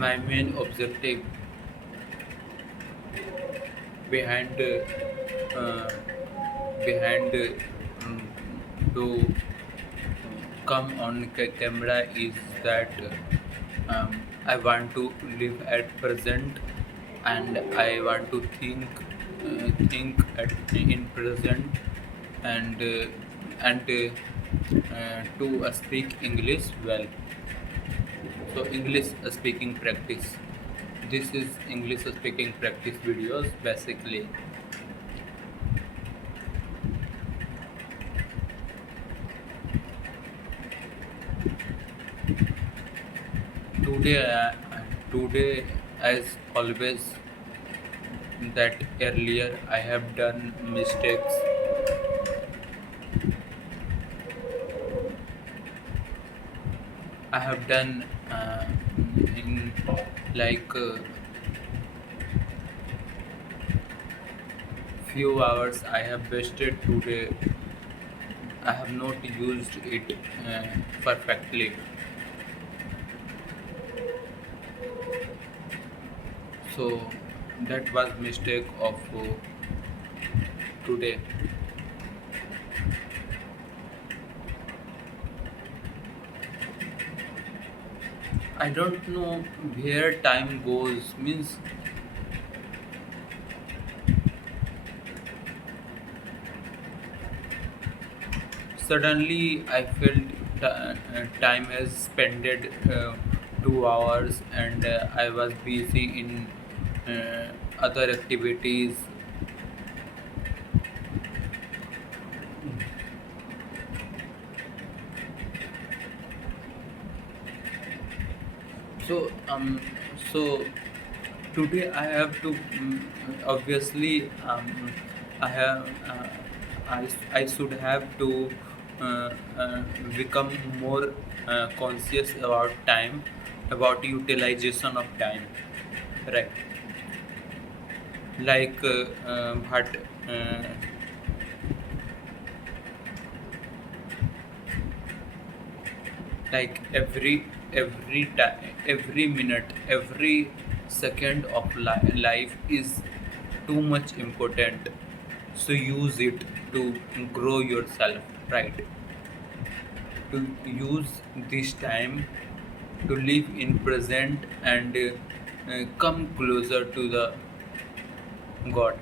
My main objective behind uh, behind um, to come on camera is that I want to live at present, and I want to think in present, and to speak English well. So English speaking practice. This is English speaking practice videos basically. Today, today, as always, that earlier I have done mistakes. I have done in like few hours I have wasted today. I have not used it perfectly. So that was mistake of today. I don't know where time goes. Means suddenly I felt time has spent 2 hours, and I was busy in other activities. So so today I have to obviously I have I should have to uh, uh, become more conscious about time, about utilization of time, right? Like but uh, like every minute, every second of life is too much important, so use it to grow yourself, right? To use this time to live in present and come closer to the god.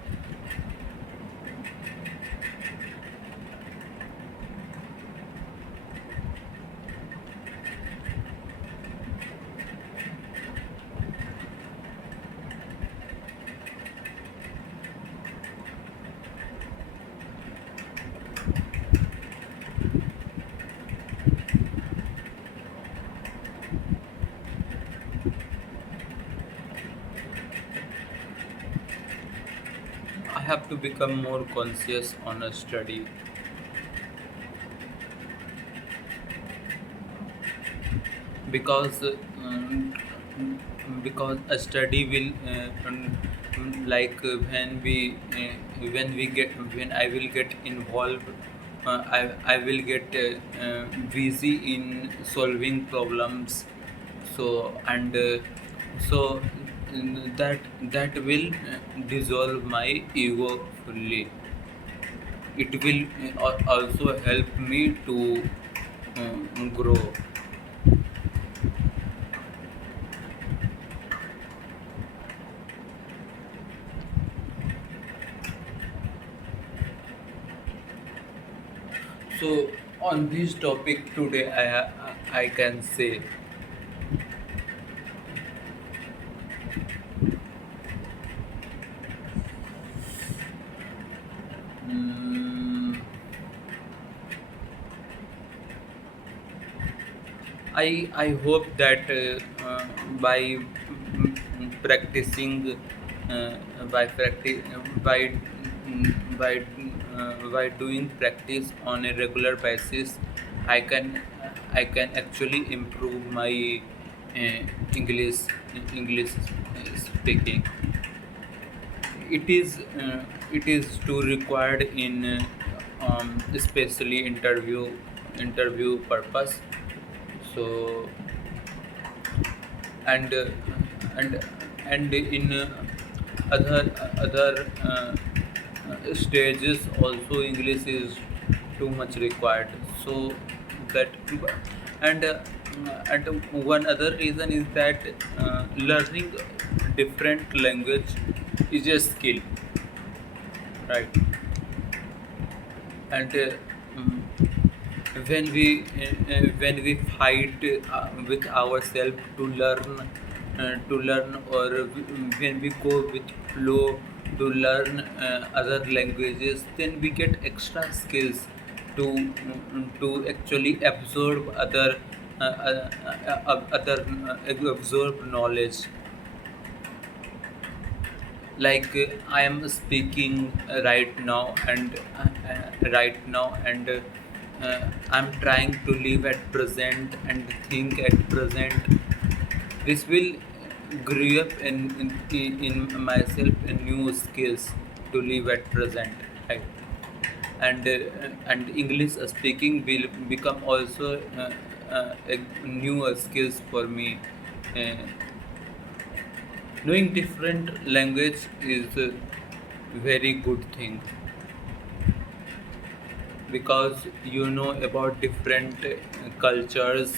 I have to become more conscious on a study, because because a study will when I will get involved, I will get busy in solving problems. So and so that will dissolve my ego fully. It will also help me to grow. So on this topic today, I can say mm, I hope that by practicing by by doing practice on a regular basis, I can I can actually improve my uh, English English speaking. It is too required in especially interview purpose. So and and in other other stages also English is too much required. So that and one other reason is that learning different language is a skill, right? And mm, when we fight with ourselves to learn, or when we go with flow to learn other languages, then we get extra skills to actually absorb other absorb knowledge. Like I am speaking right now, and I'm trying to live at present and think at present. This will grow up in myself a new skills to live at present, right? And English speaking will become also a new skills for me. uh, Knowing different language is a very good thing, because you know about different cultures.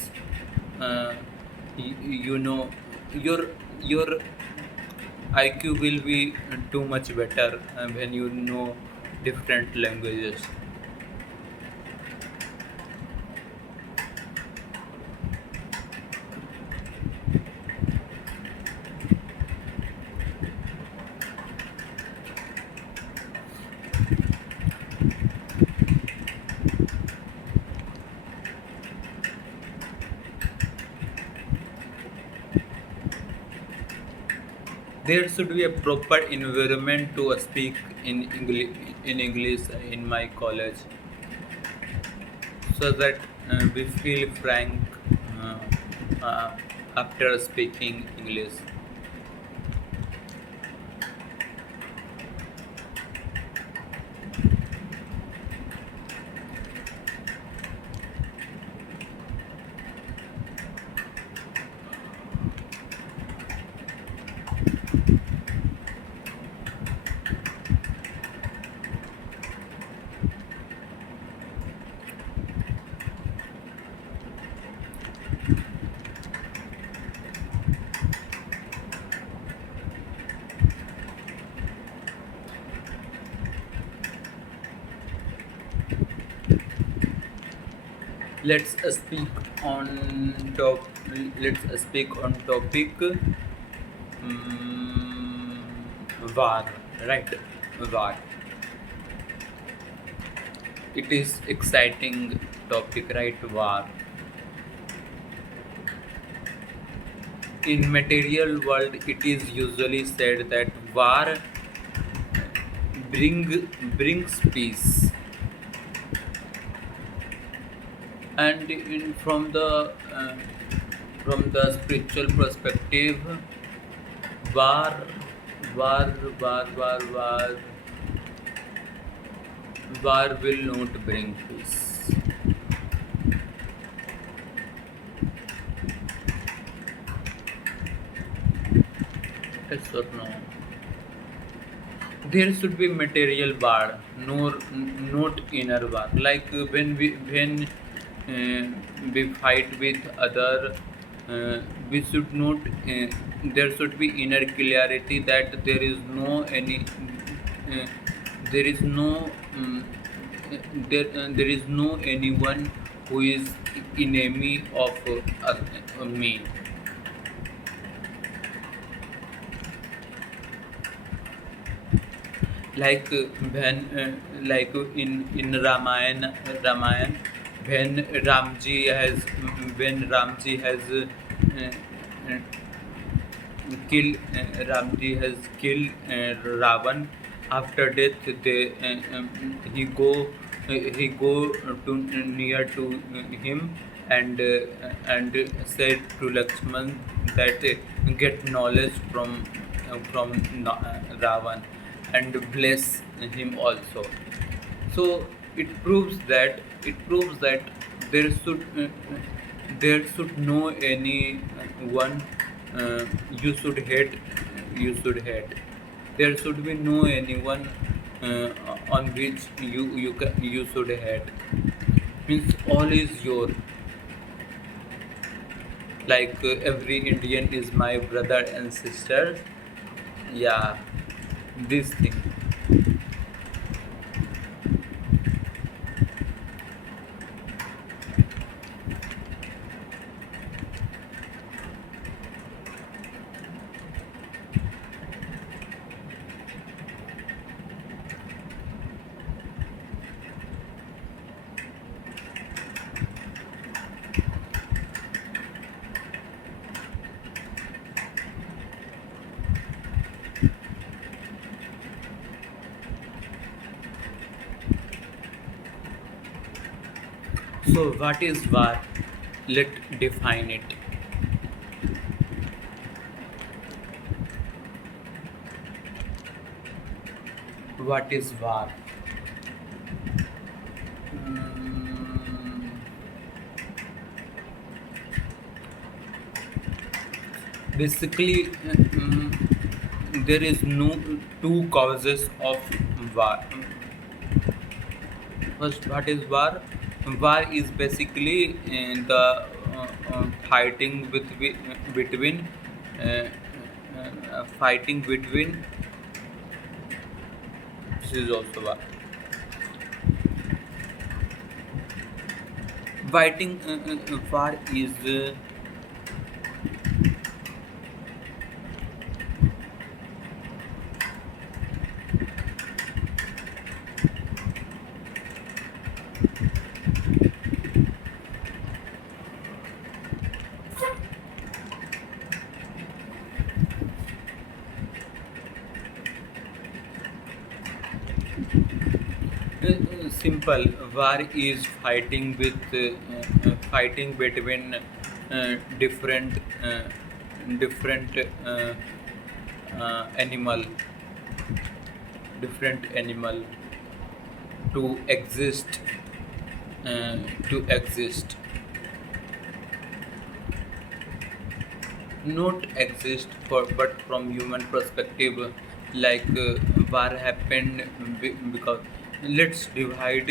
Uh, you know your your IQ will be too much better when you know different languages. There should be a proper environment to speak in English in my college, so that we feel frank uh, uh, after speaking English. Let's on top. Let's speak on topic war. Right, war. It is exciting topic, right? War. In material world, it is usually said that war brings peace, and from the spiritual perspective, war war war war will not bring peace. Yes or no? There should be material war, not inner war. Like when we fight with other, we should not. There should be inner clarity that there is no any. Uh, there is no. There is no anyone who is enemy of me. Like like in Ramayan, when Ramji has uh, killed Ramji has killed Ravan. After death, he go to near to him, and said to Lakshman that get knowledge from Ravan, and bless him also. So it proves that there should there should no any one uh, you should hate. You should hate. There should be no anyone on which you should hate. Means all is your, like every Indian is my brother and sister. Yeah, this thing. So what is war? Let define it. What is war? Mm, Basically, there is no two causes of war. First, what is war? War is basically the fighting between fighting between. This is also war. Fighting war is simple. War is fighting fighting between different animal, different animal to exist, to exist, not exist for, but from human perspective, like war happened because, let's divide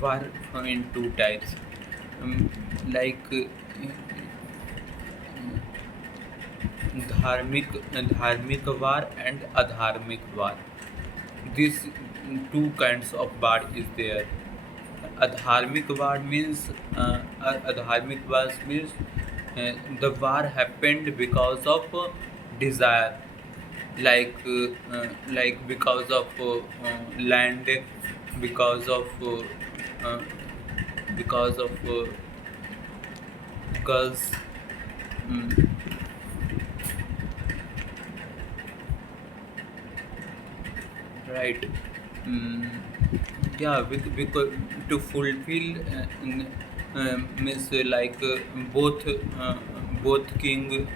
war in two types, um, like धार्मिक war and adharmic war. These two kinds of war is there. Adharmic war means the war happened because of desire, like because of land, because of because of girls. mm, right. mm, yeah, because to fulfill means both both king,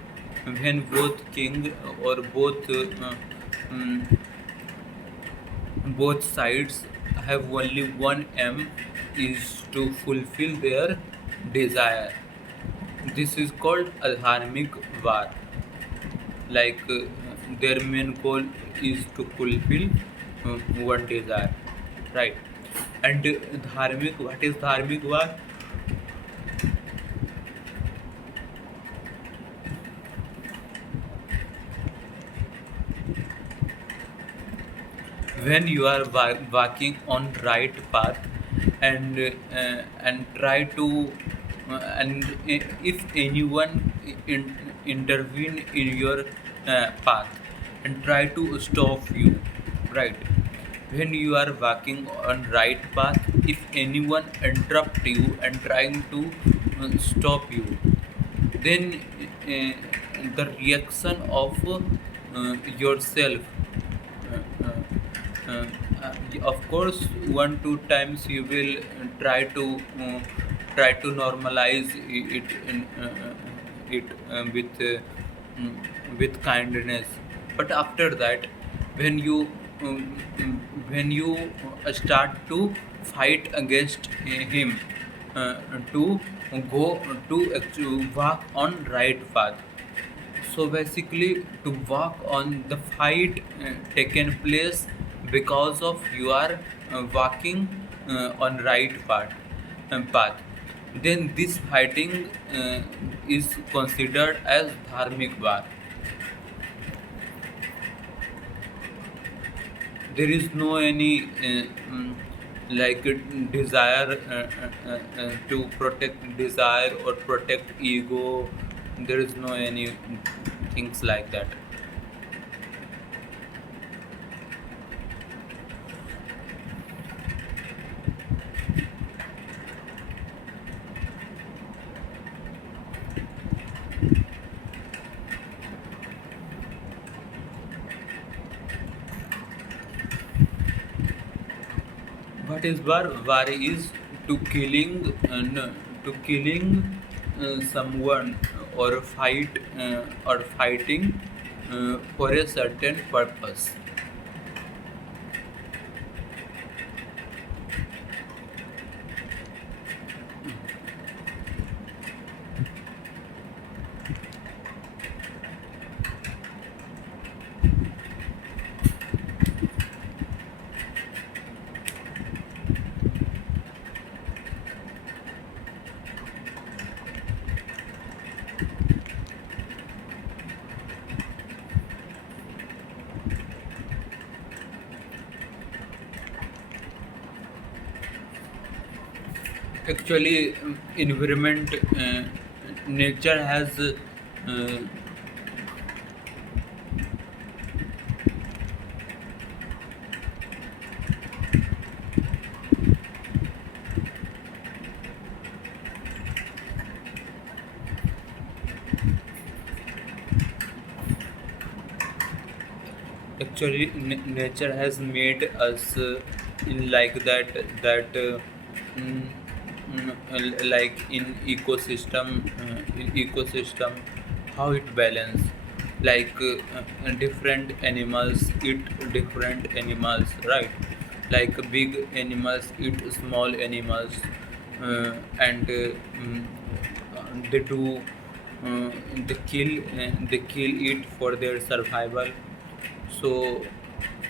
when both king or mm, both sides have only one aim, is to fulfill their desire. This is called adharmic war, like their main goal is to fulfill one desire, right? And dharmic, what is dharmic war? When you are walking on right path, and try to if anyone intervene in your path and try to stop you, right? When you are walking on right path, if anyone interrupt you and trying to stop you, then the reaction of yourself, uh, uh, of course, one two times you will uh, try to normalize it mm, with kindness. But after that, when you when you start to fight against him, uh, to go to walk on right path, So basically, to walk on the fight taken place because of you are walking on path. Then this fighting is considered as dharmic war. There is no any like desire to protect desire or protect ego. There is no any things like that. What is war? War is to killing to killing someone or fighting for a certain purpose. Actually, environment, nature has nature has made us in like mm, like in ecosystem how it balance, like different animals eat different animals, right? Like big animals eat small animals, and they do uh, they kill it for their survival. So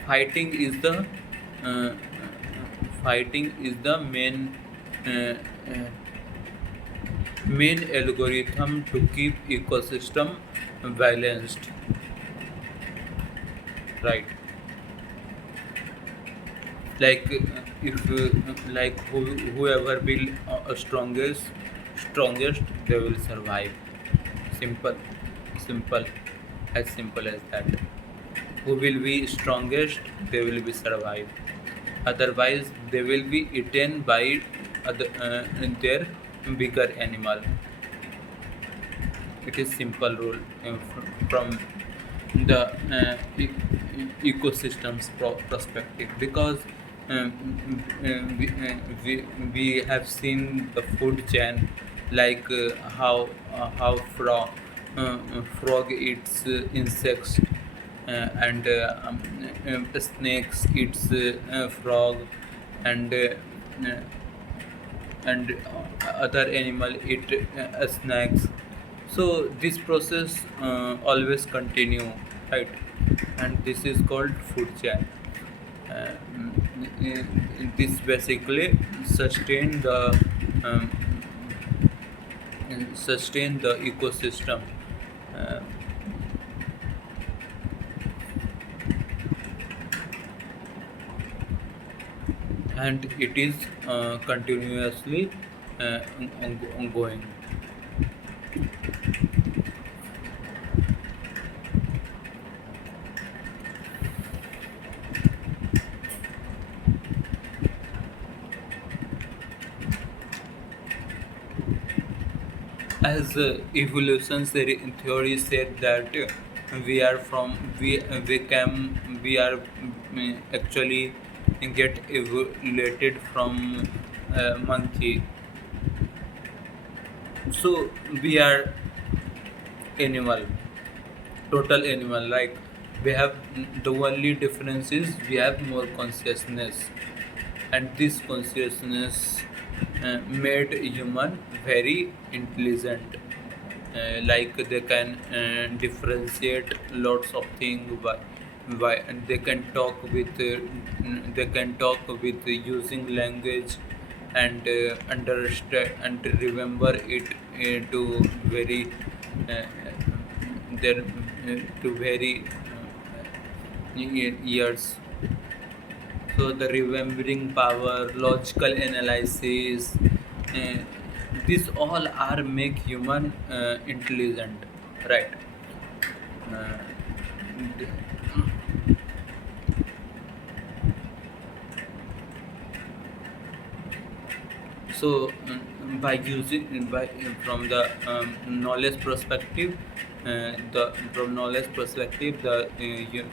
fighting is the uh, fighting is the uh, uh, main algorithm to keep ecosystem balanced, right? Like if like whoever will strongest, they will survive. Simple, simple, as simple as that. Who will be strongest, they will be survive. Otherwise, they will be eaten by their bigger animal. It is simple rule from the ecosystem's perspective, because we have seen the food chain, like frog eats insects, and snakes eats frog, and other animal eat snacks. So this process always continue, right? And this is called food chain. This basically sustain the um, sustain the ecosystem. uh, and it is continuously ongoing. As theory said that we are actually get evaluated from monkey. So we are animal, total animal. Like we have, the only difference is we have more consciousness, and this consciousness made human very intelligent, like they can differentiate lots of things. Why and they can talk with using language and understand and remember it to very uh, their to very years. So the remembering power, logical analysis, uh, these all are make human intelligent, right? Uh, so by using by from the knowledge perspective, the from knowledge perspective, you,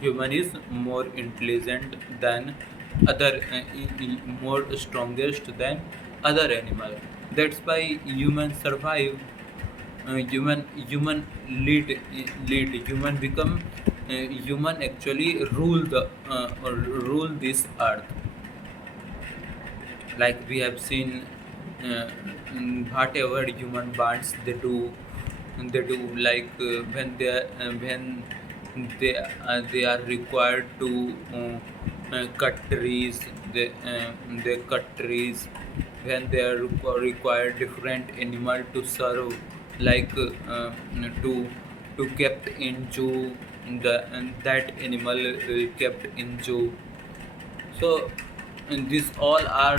human is more intelligent than other more strongest than other animal. That's why human survive. Human lead human become human actually rule the or rule this earth, like we have seen whatever human wants they do like when they are required to cut trees. They cut trees when they are require different animal to serve, like to kept in zoo, the and that animal kept in zoo. So and these all are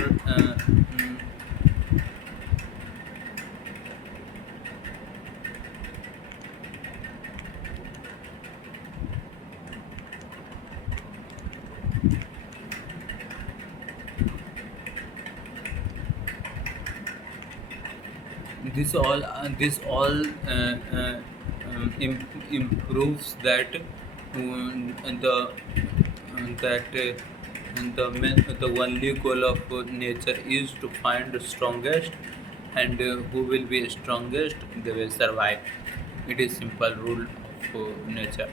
this all improves that and the only goal of nature is to find the strongest, and who will be strongest they will survive. It is simple rule of nature.